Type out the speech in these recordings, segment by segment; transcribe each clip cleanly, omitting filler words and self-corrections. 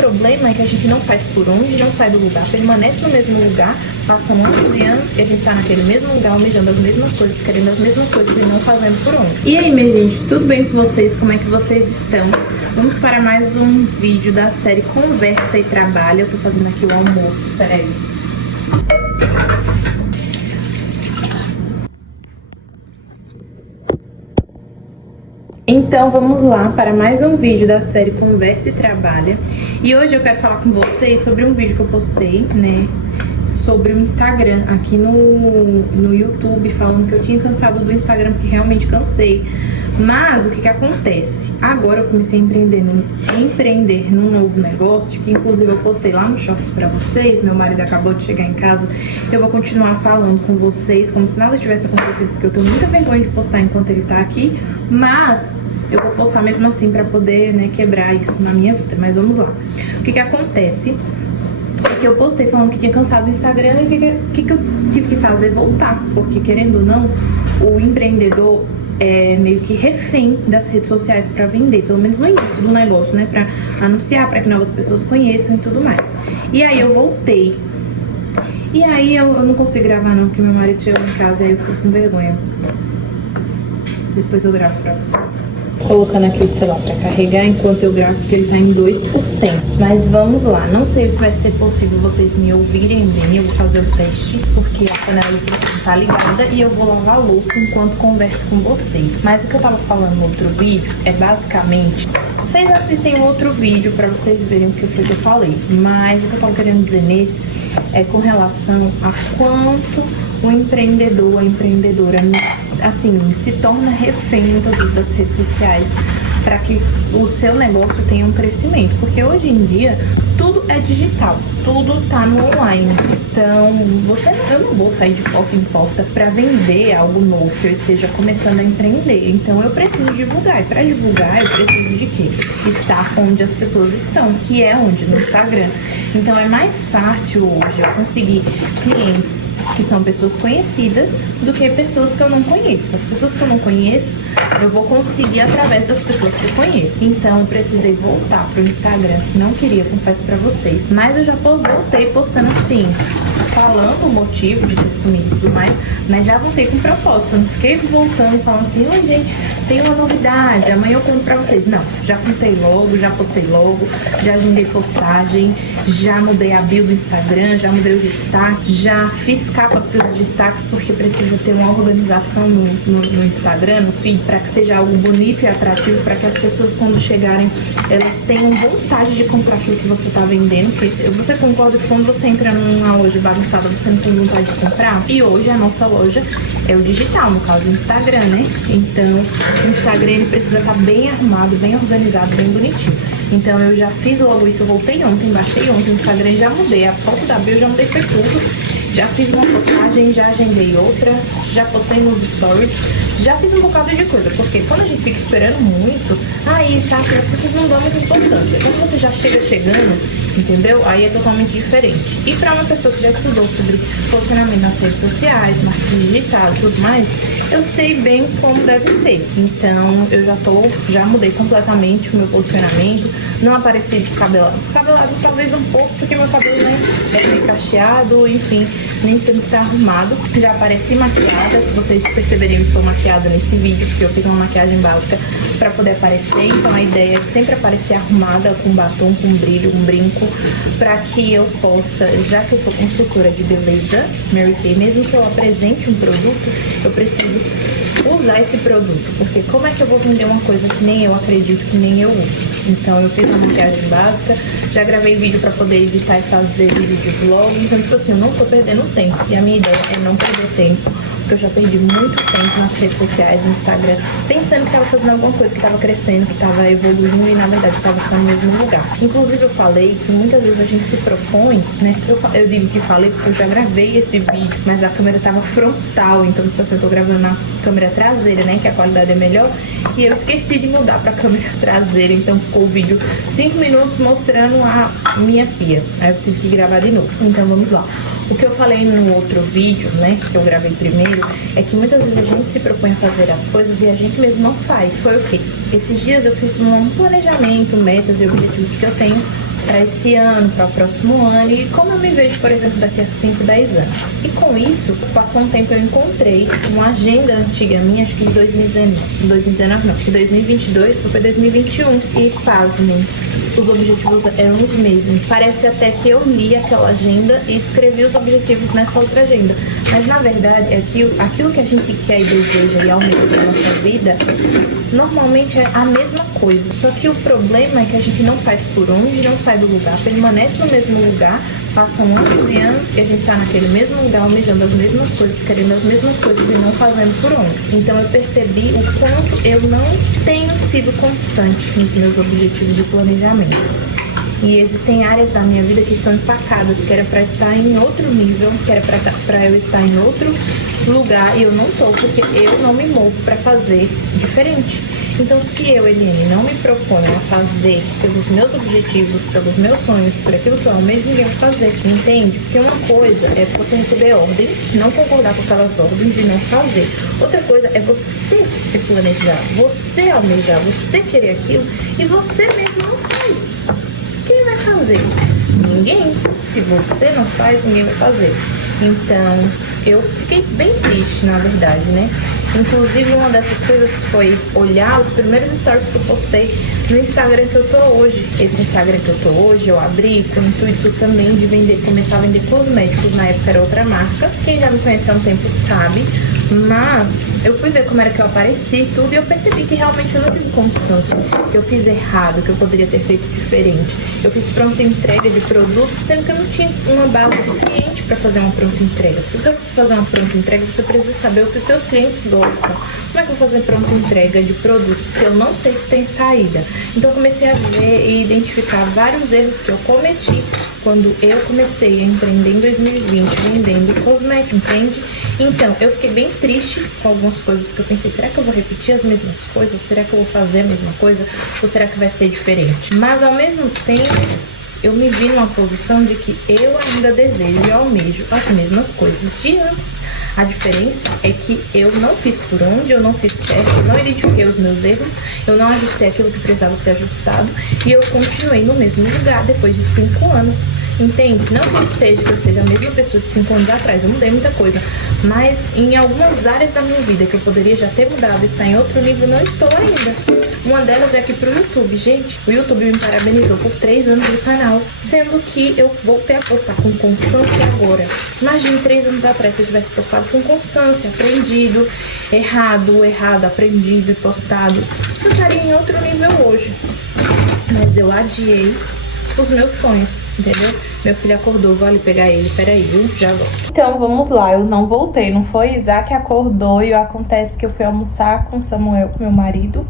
problema é que a gente não faz por onde, não sai do lugar, permanece no mesmo lugar, passam anos e anos e a gente tá naquele mesmo lugar, almejando as mesmas coisas, querendo as mesmas coisas e não fazendo por onde. E aí, minha gente, tudo bem com vocês? Como é que vocês estão? Vamos para mais um vídeo da série Conversa e Trabalho. Eu tô fazendo aqui o almoço, peraí. Então vamos lá para mais um vídeo da série Conversa e Trabalha. E hoje eu quero falar com vocês sobre um vídeo que eu postei, né, sobre o Instagram, aqui no YouTube, falando que eu tinha cansado do Instagram, porque realmente cansei. Mas o que acontece? Agora eu comecei a empreender num novo negócio, que inclusive eu postei lá no Shorts pra vocês. Meu marido acabou de chegar em casa. Eu vou continuar falando com vocês como se nada tivesse acontecido, porque eu tenho muita vergonha de postar enquanto ele tá aqui. Mas eu vou postar mesmo assim pra poder, né, quebrar isso na minha vida. Mas vamos lá. O que acontece? Que eu postei falando que tinha cansado do Instagram e o que eu tive que fazer? Voltar. Porque, querendo ou não, o empreendedor é meio que refém das redes sociais para vender, pelo menos no início do negócio, né? Para anunciar, para que novas pessoas conheçam e tudo mais. E aí eu voltei. E aí eu não consigo gravar não, porque meu marido chegou em casa e aí eu fico com vergonha. Depois eu gravo pra vocês. Colocando aqui o celular pra carregar enquanto eu gravo, porque ele tá em 2%. Mas vamos lá, não sei se vai ser possível vocês me ouvirem bem. Eu vou fazer o teste, porque a panela de pressão tá ligada e eu vou lavar a louça enquanto converso com vocês. Mas o que eu tava falando no outro vídeo é basicamente... Vocês assistem um outro vídeo pra vocês verem o que foi que eu falei. Mas o que eu tava querendo dizer nesse é com relação a quanto o empreendedor, a empreendedora, assim, se torna refém muitas vezes das redes sociais para que o seu negócio tenha um crescimento. Porque hoje em dia tudo é digital, tudo tá no online. Então, eu não vou sair de porta em porta para vender algo novo que eu esteja começando a empreender. Então, eu preciso divulgar. E para divulgar, eu preciso de quê? Estar onde as pessoas estão, que é onde? No Instagram. Então, é mais fácil hoje eu conseguir clientes que são pessoas conhecidas do que pessoas que eu não conheço. As pessoas que eu não conheço, eu vou conseguir através das pessoas que eu conheço. Então, eu precisei voltar pro Instagram. Não queria, confesso pra vocês. Mas eu já voltei postando assim, falando o motivo de ter sumido e tudo mais. Mas já voltei com propósito. Eu não fiquei voltando falando assim, oi gente, tem uma novidade, amanhã eu conto pra vocês. Não, já contei logo, já postei logo, já agendei postagem, já mudei a bio do Instagram, já mudei o destaque, já fiz capa para os destaques, porque precisa ter uma organização no Instagram, no feed, para que seja algo bonito e atrativo, para que as pessoas, quando chegarem, elas tenham vontade de comprar aquilo que você está vendendo. Porque você concorda que quando você entra numa loja bagunçada, você não tem vontade de comprar? E hoje a nossa loja é o digital, no caso do Instagram, né? Então, o Instagram ele precisa estar bem arrumado, bem organizado, bem bonitinho. Então, eu já fiz logo isso, eu voltei ontem, baixei ontem o Instagram, já mudei a foto da bio, já mudei foi tudo. Já fiz uma postagem, já agendei outra, já postei nos stories, já fiz um bocado de coisa, porque quando a gente fica esperando muito, aí sabe, as pessoas não dão muita importância. Quando você já chega chegando, entendeu? Aí é totalmente diferente. E para uma pessoa que já estudou sobre posicionamento nas redes sociais, marketing digital e tudo mais, eu sei bem como deve ser. Então, eu já mudei completamente o meu posicionamento, não apareci descabelado. Descabelado talvez um pouco, porque meu cabelo, né, é meio cacheado, enfim, nem sempre tá arrumado. Já apareci maquiada, se vocês perceberem, eu estou maquiada nesse vídeo, porque eu fiz uma maquiagem básica para poder aparecer. Então, a ideia é sempre aparecer arrumada, com batom, com brilho, um brinco, para que eu possa, já que eu sou consultora de beleza, Mary Kay, mesmo que eu apresente um produto, eu preciso usar esse produto, porque como é que eu vou vender uma coisa que nem eu acredito, que nem eu uso? Então, eu fiz uma maquiagem básica, já gravei vídeo para poder editar e fazer vídeo de vlog. Então, tipo assim, eu não tô perdendo tempo. E a minha ideia é não perder tempo, porque eu já perdi muito tempo nas redes sociais, no Instagram, pensando que tava fazendo alguma coisa, que tava crescendo, que tava evoluindo e na verdade tava só no mesmo lugar. Inclusive, eu falei que muitas vezes a gente se propõe, né? Eu digo que falei porque eu já gravei esse vídeo, mas a câmera tava frontal, então, tipo assim, eu tô gravando na câmera traseira, né? Que a qualidade é melhor. E eu esqueci de mudar pra câmera traseira, então ficou o vídeo 5 minutos mostrando a minha pia. Aí eu tive que gravar de novo. Então, vamos lá. O que eu falei no outro vídeo, né, que eu gravei primeiro, é que muitas vezes a gente se propõe a fazer as coisas e a gente mesmo não faz. Foi o quê? Esses dias eu fiz um planejamento, metas e objetivos que eu tenho para esse ano, para o próximo ano e como eu me vejo, por exemplo, daqui a 5, 10 anos. E com isso, passou um tempo eu encontrei uma agenda antiga minha, acho que de 2019 não, acho que 2022, foi 2021. E pasmem, os objetivos eram os mesmos. Parece até que eu li aquela agenda e escrevi os objetivos nessa outra agenda. Mas na verdade, aquilo que a gente quer e deseja e almeja na nossa vida, normalmente é a mesma coisa. Só que o problema é que a gente não faz por onde, não sai do lugar, permanece no mesmo lugar, passam anos e anos e a gente tá naquele mesmo lugar, almejando as mesmas coisas, querendo as mesmas coisas e não fazendo por onde. Então eu percebi o quanto eu não tenho sido constante nos meus objetivos de planejamento. E existem áreas da minha vida que estão empacadas, que era para estar em outro nível, que era para eu estar em outro lugar e eu não tô, porque eu não me movo para fazer diferente. Então, se eu, Eliane, não me proponho a fazer pelos meus objetivos, pelos meus sonhos, por aquilo que eu almejo, ninguém vai fazer, entende? Porque uma coisa é você receber ordens, não concordar com aquelas ordens e não fazer. Outra coisa é você se planejar, você almejar, você querer aquilo e você mesmo não faz. Quem vai fazer? Ninguém. Se você não faz, ninguém vai fazer. Então, eu fiquei bem triste, na verdade, né? Inclusive, uma dessas coisas foi olhar os primeiros stories que eu postei no Instagram que eu tô hoje. Esse Instagram que eu tô hoje, eu abri com o intuito também de começar a vender cosméticos. Na época era outra marca. Quem já me conhece há um tempo sabe. Mas eu fui ver como era que eu apareci e tudo, e eu percebi que realmente eu não tive constância, que eu fiz errado, que eu poderia ter feito diferente. Eu fiz pronta entrega de produtos, sendo que eu não tinha uma base de cliente para fazer uma pronta entrega. Porque para você fazer uma pronta entrega, você precisa saber o que os seus clientes gostam. Como é que eu vou fazer pronta entrega de produtos que eu não sei se tem saída? Então eu comecei a ver e identificar vários erros que eu cometi quando eu comecei a empreender em 2020, vendendo cosmético, entende? Então, eu fiquei bem triste com algumas coisas, porque eu pensei, será que eu vou repetir as mesmas coisas? Será que eu vou fazer a mesma coisa? Ou será que vai ser diferente? Mas, ao mesmo tempo, eu me vi numa posição de que eu ainda desejo e almejo as mesmas coisas de antes. A diferença é que eu não fiz por onde, eu não fiz certo, eu não identifiquei os meus erros, eu não ajustei aquilo que precisava ser ajustado e eu continuei no mesmo lugar depois de 5 anos. Entende? Não que eu seja a mesma pessoa de 5 anos atrás, eu mudei muita coisa, mas em algumas áreas da minha vida que eu poderia já ter mudado, estar em outro nível, não estou ainda. Uma delas é aqui pro YouTube, gente. O YouTube me parabenizou por 3 anos de canal, sendo que eu voltei a postar com constância agora. Imagine 3 anos atrás se eu tivesse postado com constância, aprendido, errado, aprendido e postado. Eu estaria em outro nível hoje. Mas eu adiei os meus sonhos, entendeu? Meu filho acordou, vou ali pegar ele, peraí, viu? Já volto. Então, vamos lá, eu não voltei, não foi? Isaac acordou e acontece que eu fui almoçar com Samuel, com meu marido.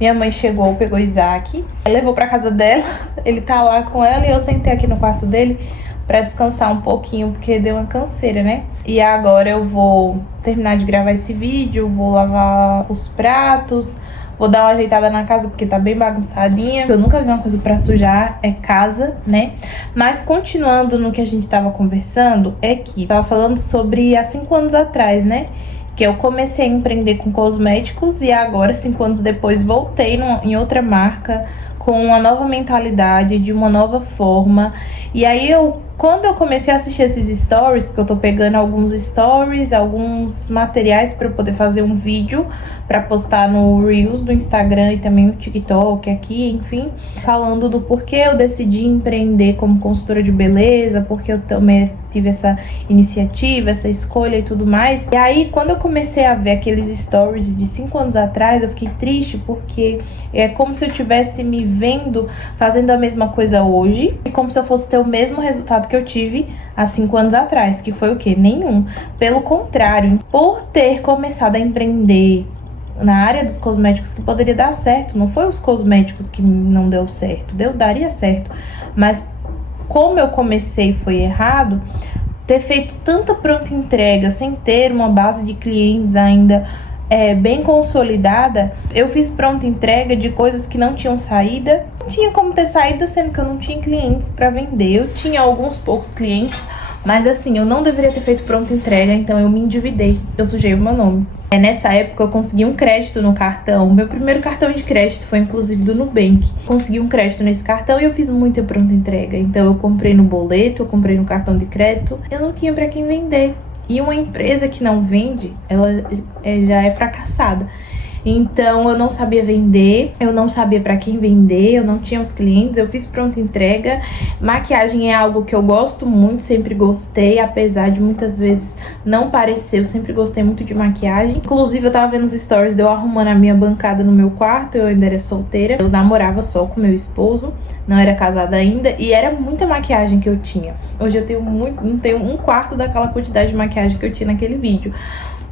Minha mãe chegou, pegou Isaac, levou pra casa dela, ele tá lá com ela e eu sentei aqui no quarto dele pra descansar um pouquinho, porque deu uma canseira, né? E agora eu vou terminar de gravar esse vídeo, vou lavar os pratos, vou dar uma ajeitada na casa porque tá bem bagunçadinha. Eu nunca vi uma coisa pra sujar, é casa, né? Mas continuando no que a gente tava conversando, é que tava falando sobre há 5 anos atrás, né? Que eu comecei a empreender com cosméticos e agora, 5 anos depois, voltei em outra marca com uma nova mentalidade, de uma nova forma. E aí quando eu comecei a assistir esses stories, porque eu tô pegando alguns stories, alguns materiais para eu poder fazer um vídeo para postar no Reels do Instagram e também no TikTok aqui, enfim, falando do porquê eu decidi empreender como consultora de beleza, porque eu também tive essa iniciativa, essa escolha e tudo mais. E aí, quando eu comecei a ver aqueles stories de 5 anos atrás, eu fiquei triste porque é como se eu estivesse me vendo fazendo a mesma coisa hoje e como se eu fosse ter o mesmo resultado que eu tive há 5 anos atrás, que foi o quê? Nenhum. Pelo contrário, por ter começado a empreender na área dos cosméticos que poderia dar certo, não foi os cosméticos que não deu certo, daria certo, mas como eu comecei foi errado, ter feito tanta pronta entrega sem ter uma base de clientes ainda bem consolidada, eu fiz pronta entrega de coisas que não tinham saída. Não tinha como ter saída, sendo que eu não tinha clientes para vender. Eu tinha alguns poucos clientes, mas assim, eu não deveria ter feito pronta entrega, então eu me endividei, eu sujei o meu nome. Nessa época eu consegui um crédito no cartão. Meu primeiro cartão de crédito foi inclusive do Nubank. Consegui um crédito nesse cartão e eu fiz muita pronta entrega. Então eu comprei no boleto, eu comprei no cartão de crédito. Eu não tinha pra quem vender. E uma empresa que não vende, ela já é fracassada. Então eu não sabia vender, eu não sabia pra quem vender, eu não tinha os clientes, eu fiz pronta entrega. Maquiagem é algo que eu gosto muito, sempre gostei, apesar de muitas vezes não parecer, eu sempre gostei muito de maquiagem. Inclusive eu tava vendo os stories de eu arrumando a minha bancada no meu quarto, eu ainda era solteira, eu namorava só com meu esposo, não era casada ainda, e era muita maquiagem que eu tinha. Hoje eu tenho não tenho um quarto daquela quantidade de maquiagem que eu tinha naquele vídeo,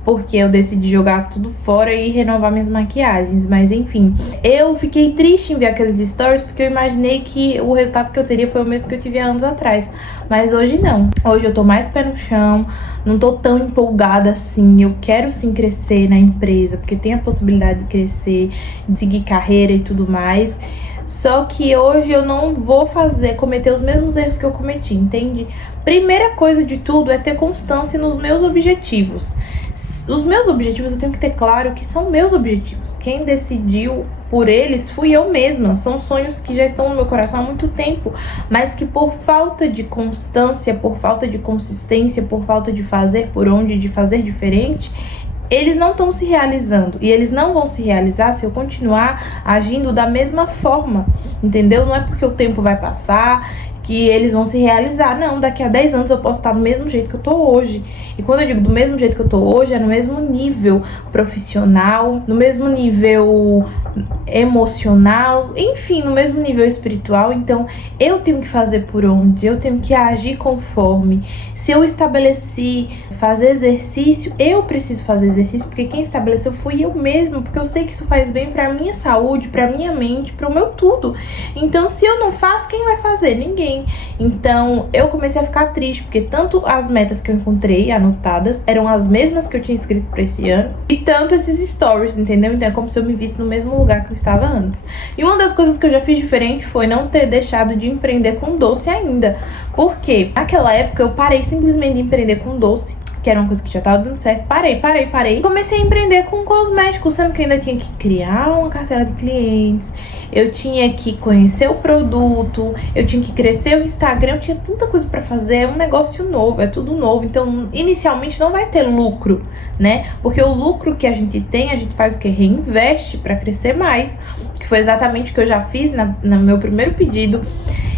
porque eu decidi jogar tudo fora e renovar minhas maquiagens. Mas enfim, eu fiquei triste em ver aqueles stories, porque eu imaginei que o resultado que eu teria foi o mesmo que eu tive há anos atrás. Mas hoje não. Hoje eu tô mais pé no chão, não tô tão empolgada assim. Eu quero sim crescer na empresa, porque tem a possibilidade de crescer, de seguir carreira e tudo mais. Só que hoje eu não vou cometer os mesmos erros que eu cometi, entende? Primeira coisa de tudo é ter constância nos meus objetivos. Os meus objetivos eu tenho que ter claro que são meus objetivos. Quem decidiu por eles fui eu mesma. São sonhos que já estão no meu coração há muito tempo, mas que por falta de constância, por falta de consistência, por falta de fazer por onde, de fazer diferente, eles não estão se realizando. E eles não vão se realizar se eu continuar agindo da mesma forma, entendeu? Não é porque o tempo vai passar que eles vão se realizar. Não, daqui a 10 anos eu posso estar do mesmo jeito que eu tô hoje. E quando eu digo do mesmo jeito que eu tô hoje, é no mesmo nível profissional, no mesmo nível emocional, enfim, no mesmo nível espiritual. Então eu tenho que fazer por onde, eu tenho que agir conforme. Se eu estabeleci fazer exercício, eu preciso fazer exercício, porque quem estabeleceu fui eu mesma, porque eu sei que isso faz bem pra minha saúde, pra minha mente, pro meu tudo. Então se eu não faço, quem vai fazer? Ninguém. Então eu comecei a ficar triste, porque tanto as metas que eu encontrei anotadas eram as mesmas que eu tinha escrito pra esse ano, e tanto esses stories, entendeu? Então é como se eu me visse no mesmo lugar que eu estava antes. E uma das coisas que eu já fiz diferente foi não ter deixado de empreender com doce ainda. Porque naquela época eu parei simplesmente de empreender com doce, que era uma coisa que já tava dando certo. Parei. Comecei a empreender com cosméticos, sendo que eu ainda tinha que criar uma cartela de clientes, eu tinha que conhecer o produto, eu tinha que crescer o Instagram, eu tinha tanta coisa pra fazer, é um negócio novo, é tudo novo. Então, inicialmente não vai ter lucro, né? Porque o lucro que a gente tem, a gente faz o quê? Reinveste pra crescer mais, que foi exatamente o que eu já fiz no meu primeiro pedido.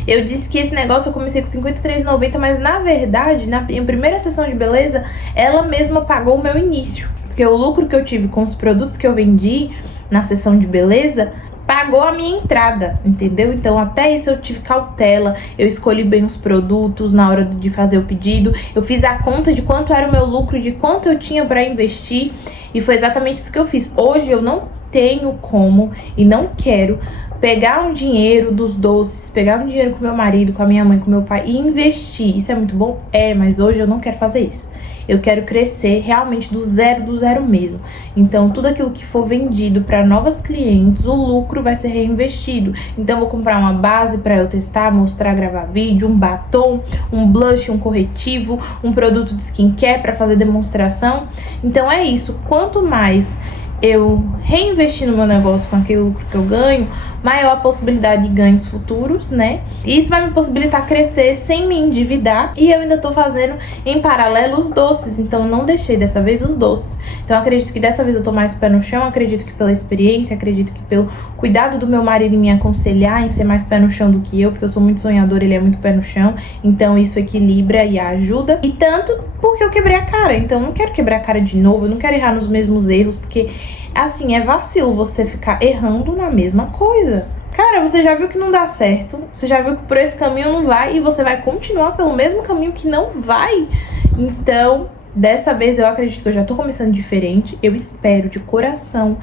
Eu disse que esse negócio eu comecei com R$53,90, mas na verdade, na minha primeira sessão de beleza, ela mesma pagou o meu início. Porque o lucro que eu tive com os produtos que eu vendi na sessão de beleza pagou a minha entrada, entendeu? Então até isso eu tive cautela, eu escolhi bem os produtos na hora de fazer o pedido, eu fiz a conta de quanto era o meu lucro, de quanto eu tinha para investir, e foi exatamente isso que eu fiz. Hoje eu não tenho como e não quero pegar um dinheiro dos doces, pegar um dinheiro com meu marido, com a minha mãe, com meu pai e investir. Isso é muito bom? É, mas hoje eu não quero fazer isso. Eu quero crescer realmente do zero mesmo. Então, tudo aquilo que for vendido para novas clientes, o lucro vai ser reinvestido. Então, eu vou comprar uma base para eu testar, mostrar, gravar vídeo, um batom, um blush, um corretivo, um produto de skincare para fazer demonstração. Então, é isso. Quanto mais eu reinvestir no meu negócio com aquele lucro que eu ganho, maior a possibilidade de ganhos futuros, né? E isso vai me possibilitar crescer sem me endividar. E eu ainda tô fazendo em paralelo os doces, então não deixei dessa vez os doces. Então acredito que dessa vez eu tô mais pé no chão, acredito que pela experiência, acredito que pelo cuidado do meu marido em me aconselhar, em ser mais pé no chão do que eu, porque eu sou muito sonhadora, ele é muito pé no chão, então isso equilibra e ajuda. E tanto porque eu quebrei a cara, então eu não quero quebrar a cara de novo, eu não quero errar nos mesmos erros, porque assim, é vacilo você ficar errando na mesma coisa. Cara, você já viu que não dá certo, você já viu que por esse caminho não vai e você vai continuar pelo mesmo caminho que não vai. Então, dessa vez eu acredito que eu já tô começando diferente. Eu espero de coração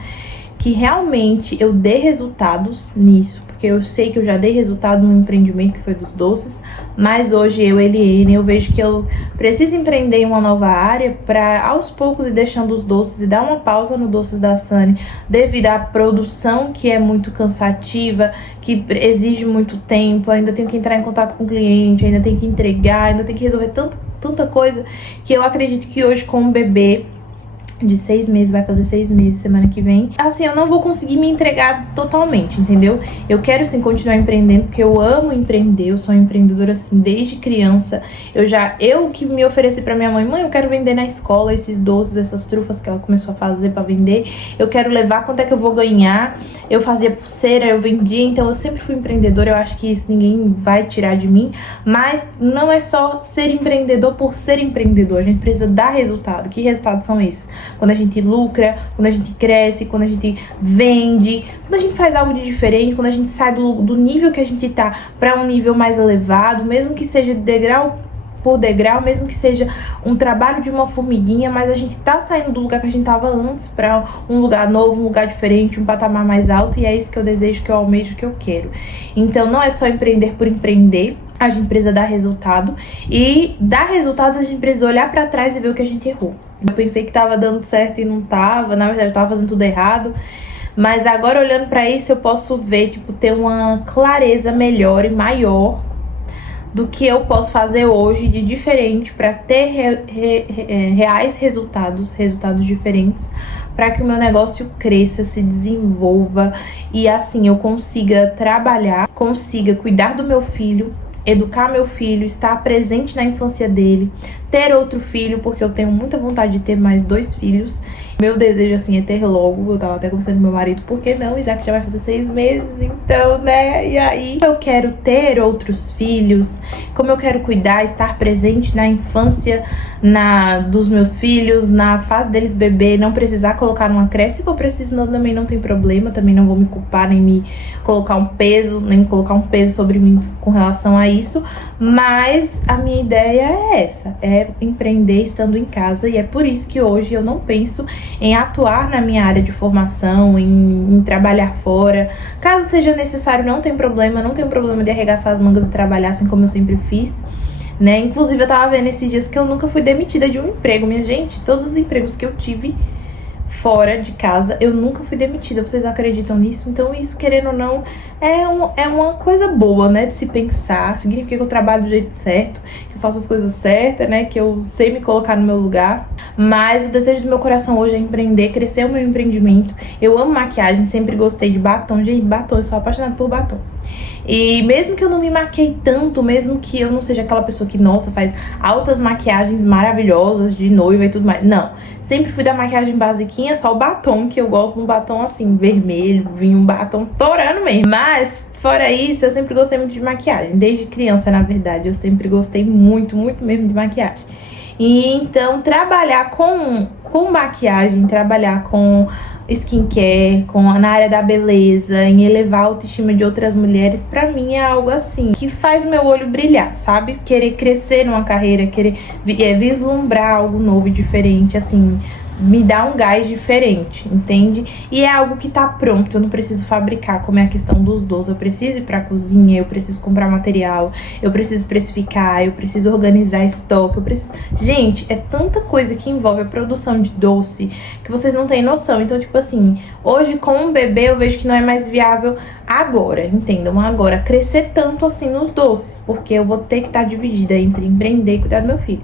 que realmente eu dê resultados nisso, porque eu sei que eu já dei resultado no empreendimento que foi dos doces, mas hoje Eliane, eu vejo que eu preciso empreender em uma nova área para aos poucos ir deixando os doces e dar uma pausa no Doces da Sunny, devido à produção que é muito cansativa, que exige muito tempo, ainda tenho que entrar em contato com o cliente, ainda tenho que entregar, ainda tenho que resolver tanta coisa, que eu acredito que hoje com o bebê de 6 meses, vai fazer 6 meses semana que vem. Assim, eu não vou conseguir me entregar totalmente, entendeu? Eu quero sim continuar empreendendo, porque eu amo empreender, eu sou uma empreendedora assim desde criança. Eu que me ofereci pra minha mãe, eu quero vender na escola esses doces, essas trufas que ela começou a fazer pra vender. Eu quero levar, quanto é que eu vou ganhar? Eu fazia pulseira, eu vendia, então eu sempre fui empreendedora, eu acho que isso ninguém vai tirar de mim. Mas não é só ser empreendedor por ser empreendedor, a gente precisa dar resultado. Que resultados são esses? Quando a gente lucra, quando a gente cresce, quando a gente vende, quando a gente faz algo de diferente, quando a gente sai do nível que a gente tá para um nível mais elevado, mesmo que seja degrau por degrau, mesmo que seja um trabalho de uma formiguinha, mas a gente tá saindo do lugar que a gente tava antes para um lugar novo, um lugar diferente, um patamar mais alto, e é isso que eu desejo, que eu almejo, que eu quero. Então não é só empreender por empreender, a gente precisa dar resultado, e dar resultados a gente precisa olhar para trás e ver o que a gente errou. Eu pensei que tava dando certo e não tava, na verdade eu tava fazendo tudo errado. Mas agora olhando pra isso eu posso ver, tipo, ter uma clareza melhor e maior do que eu posso fazer hoje de diferente pra ter reais resultados diferentes, para que o meu negócio cresça, se desenvolva e assim eu consiga trabalhar, consiga cuidar do meu filho, educar meu filho, estar presente na infância dele, ter outro filho, porque eu tenho muita vontade de ter mais 2 filhos. Meu desejo, assim, é ter logo. Eu tava até conversando com meu marido, por que não? Isaac já vai fazer 6 meses, então, né? E aí, eu quero ter outros filhos, como eu quero cuidar, estar presente na infância dos meus filhos, na fase deles bebê, não precisar colocar numa creche. Se for preciso, também não tem problema, também não vou me culpar, nem me colocar um peso, nem colocar um peso sobre mim com relação a isso. Mas a minha ideia é essa, é empreender estando em casa, e é por isso que hoje eu não penso em atuar na minha área de formação, em trabalhar fora. Caso seja necessário, não tem problema, não tenho problema de arregaçar as mangas e trabalhar assim como eu sempre fiz, né? Inclusive eu tava vendo esses dias que eu nunca fui demitida de um emprego, minha gente. Todos os empregos que eu tive fora de casa, eu nunca fui demitida. Vocês acreditam nisso? Então isso, querendo ou não, é uma coisa boa, né, de se pensar. Significa que eu trabalho do jeito certo, que eu faço as coisas certas, né, que eu sei me colocar no meu lugar. Mas o desejo do meu coração hoje é empreender, crescer o meu empreendimento. Eu amo maquiagem, sempre gostei de batom. Gente, batom, eu sou apaixonada por batom. E mesmo que eu não me maquei tanto, mesmo que eu não seja aquela pessoa que, nossa, faz altas maquiagens maravilhosas de noiva e tudo mais, não. Sempre fui da maquiagem basiquinha, só o batom, que eu gosto de um batom assim, vermelho, vinha um batom torando mesmo. Mas, fora isso, eu sempre gostei muito de maquiagem. Desde criança, na verdade, eu sempre gostei muito, muito mesmo de maquiagem. E então, trabalhar com maquiagem, trabalhar com skincare, na área da beleza, em elevar a autoestima de outras mulheres, pra mim é algo assim, que faz meu olho brilhar, sabe? Querer crescer numa carreira, querer vislumbrar algo novo e diferente, assim, me dá um gás diferente, entende? E é algo que tá pronto, eu não preciso fabricar, como é a questão dos doces. Eu preciso ir pra cozinha, eu preciso comprar material, eu preciso precificar, eu preciso organizar estoque, eu preciso... Gente, é tanta coisa que envolve a produção de doce que vocês não têm noção. Então, tipo assim, hoje com um bebê eu vejo que não é mais viável agora, entendam? Agora, crescer tanto assim nos doces, porque eu vou ter que estar dividida entre empreender e cuidar do meu filho.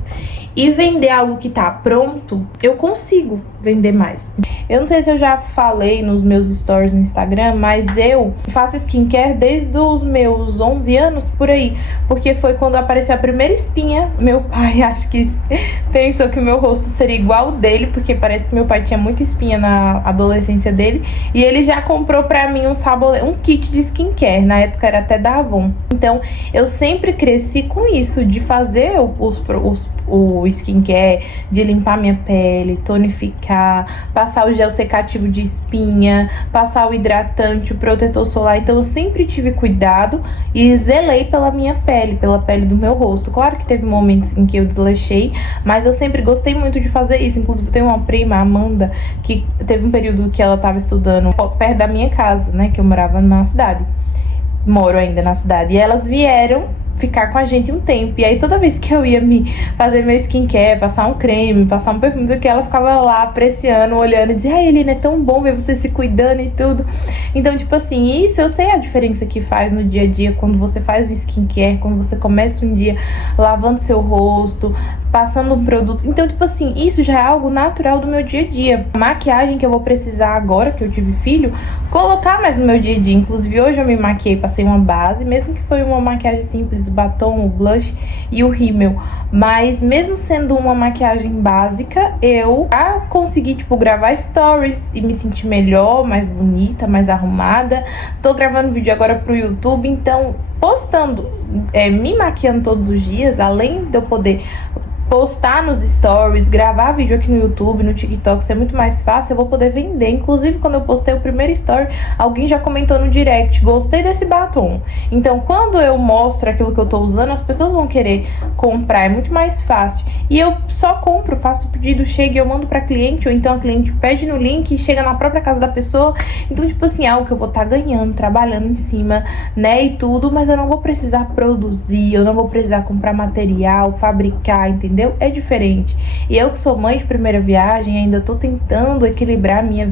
E vender algo que tá pronto, eu consigo vender mais. Eu não sei se eu já falei nos meus stories no Instagram, mas eu faço skincare desde os meus 11 anos, por aí. Porque foi quando apareceu a primeira espinha. Meu pai, acho que pensou que o meu rosto seria igual ao dele, porque parece que meu pai tinha muita espinha na adolescência dele. E ele já comprou pra mim um kit de skincare. Na época era até da Avon. Então, eu sempre cresci com isso, de fazer o skincare, de limpar minha pele, tonificar, passar o gel secativo de espinha, passar o hidratante, o protetor solar. Então eu sempre tive cuidado e zelei pela minha pele, pela pele do meu rosto. Claro que teve momentos em que eu desleixei, mas eu sempre gostei muito de fazer isso. Inclusive eu tenho uma prima, a Amanda, que teve um período que ela estava estudando perto da minha casa, né, que eu morava na cidade. Moro ainda na cidade. E elas vieram ficar com a gente um tempo. E aí toda vez que eu ia me fazer meu skincare, passar um creme, passar um perfume, do que ela ficava lá apreciando, olhando e dizia: ai, Helena, é tão bom ver você se cuidando e tudo. Então, tipo assim, isso eu sei a diferença que faz no dia a dia, quando você faz o skincare, quando você começa um dia lavando seu rosto, passando um produto. Então, tipo assim, isso já é algo natural do meu dia a dia. A maquiagem que eu vou precisar agora que eu tive filho, colocar mais no meu dia a dia. Inclusive hoje eu me maquiei, passei uma base, mesmo que foi uma maquiagem simples, o batom, o blush e o rímel. Mas mesmo sendo uma maquiagem básica, eu já consegui, tipo, gravar stories e me sentir melhor, mais bonita, mais arrumada. Tô gravando vídeo agora pro YouTube, então postando, me maquiando todos os dias, além de eu poder postar nos stories, gravar vídeo aqui no YouTube, no TikTok, ser muito mais fácil, eu vou poder vender. Inclusive, quando eu postei o primeiro story, alguém já comentou no direct: gostei desse batom. Então, quando eu mostro aquilo que eu tô usando, as pessoas vão querer comprar, é muito mais fácil. E eu só compro, faço o pedido, chega e eu mando pra cliente, ou então a cliente pede no link e chega na própria casa da pessoa. Então, tipo assim, é algo que eu vou estar ganhando, trabalhando em cima, né, e tudo, mas eu não vou precisar produzir, eu não vou precisar comprar material, fabricar, entendeu? É diferente. E eu que sou mãe de primeira viagem, ainda tô tentando equilibrar a minha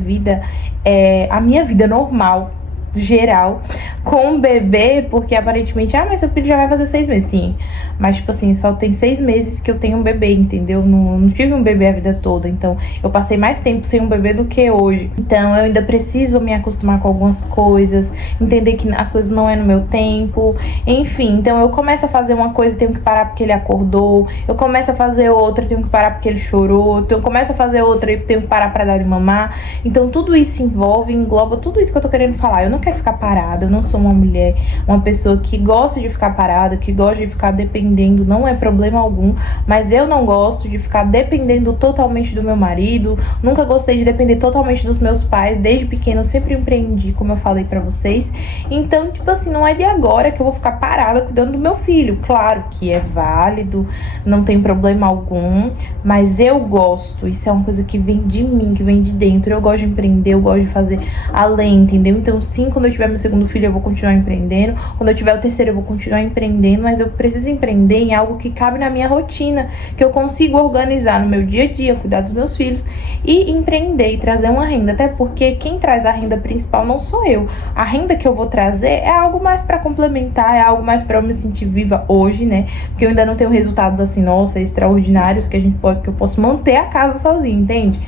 vida normal, geral, com o bebê, porque aparentemente, mas seu filho já vai fazer 6 meses, sim, mas tipo assim, só tem 6 meses que eu tenho um bebê, entendeu? Não tive um bebê a vida toda, então eu passei mais tempo sem um bebê do que hoje, então eu ainda preciso me acostumar com algumas coisas, entender que as coisas não é no meu tempo, enfim. Então eu começo a fazer uma coisa, tenho que parar porque ele acordou, eu começo a fazer outra, tenho que parar porque ele chorou, então eu começo a fazer outra e tenho que parar pra dar de mamar. Então tudo isso engloba tudo isso que eu tô querendo falar. Eu não quero ficar parada, eu não sou uma mulher, uma pessoa que gosta de ficar parada, que gosta de ficar dependendo, não é problema algum, mas eu não gosto de ficar dependendo totalmente do meu marido, nunca gostei de depender totalmente dos meus pais, desde pequena eu sempre empreendi, como eu falei pra vocês. Então, tipo assim, não é de agora que eu vou ficar parada cuidando do meu filho. Claro que é válido, não tem problema algum, mas eu gosto, isso é uma coisa que vem de mim, que vem de dentro, eu gosto de empreender, eu gosto de fazer além, entendeu? Então sim, quando eu tiver meu segundo filho eu vou continuar empreendendo, quando eu tiver o terceiro eu vou continuar empreendendo, mas eu preciso empreender em algo que cabe na minha rotina, que eu consigo organizar no meu dia a dia, cuidar dos meus filhos e empreender e trazer uma renda, até porque quem traz a renda principal não sou eu, a renda que eu vou trazer é algo mais pra complementar, é algo mais pra eu me sentir viva hoje, né, porque eu ainda não tenho resultados assim, nossa, extraordinários, que eu posso manter a casa sozinha, entende?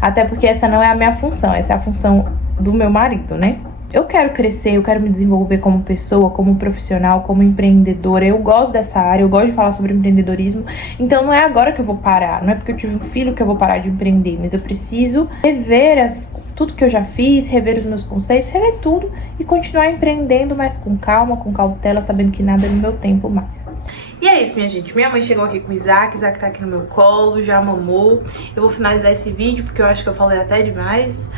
Até porque essa não é a minha função, essa é a função do meu marido, né? Eu quero crescer, eu quero me desenvolver como pessoa, como profissional, como empreendedora. Eu gosto dessa área, eu gosto de falar sobre empreendedorismo. Então não é agora que eu vou parar, não é porque eu tive um filho que eu vou parar de empreender, mas eu preciso rever tudo que eu já fiz, rever os meus conceitos, rever tudo e continuar empreendendo, mas com calma, com cautela, sabendo que nada é no meu tempo mais. E é isso, minha gente. Minha mãe chegou aqui com o Isaac tá aqui no meu colo, já mamou. Eu vou finalizar esse vídeo porque eu acho que eu falei até demais.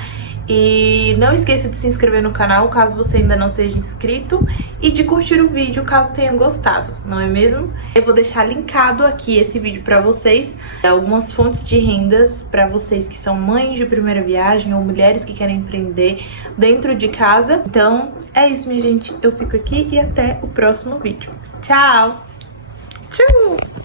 E não esqueça de se inscrever no canal caso você ainda não seja inscrito e de curtir o vídeo caso tenha gostado, não é mesmo? Eu vou deixar linkado aqui esse vídeo pra vocês, algumas fontes de rendas pra vocês que são mães de primeira viagem ou mulheres que querem empreender dentro de casa. Então é isso, minha gente, eu fico aqui e até o próximo vídeo. Tchau! Tchau!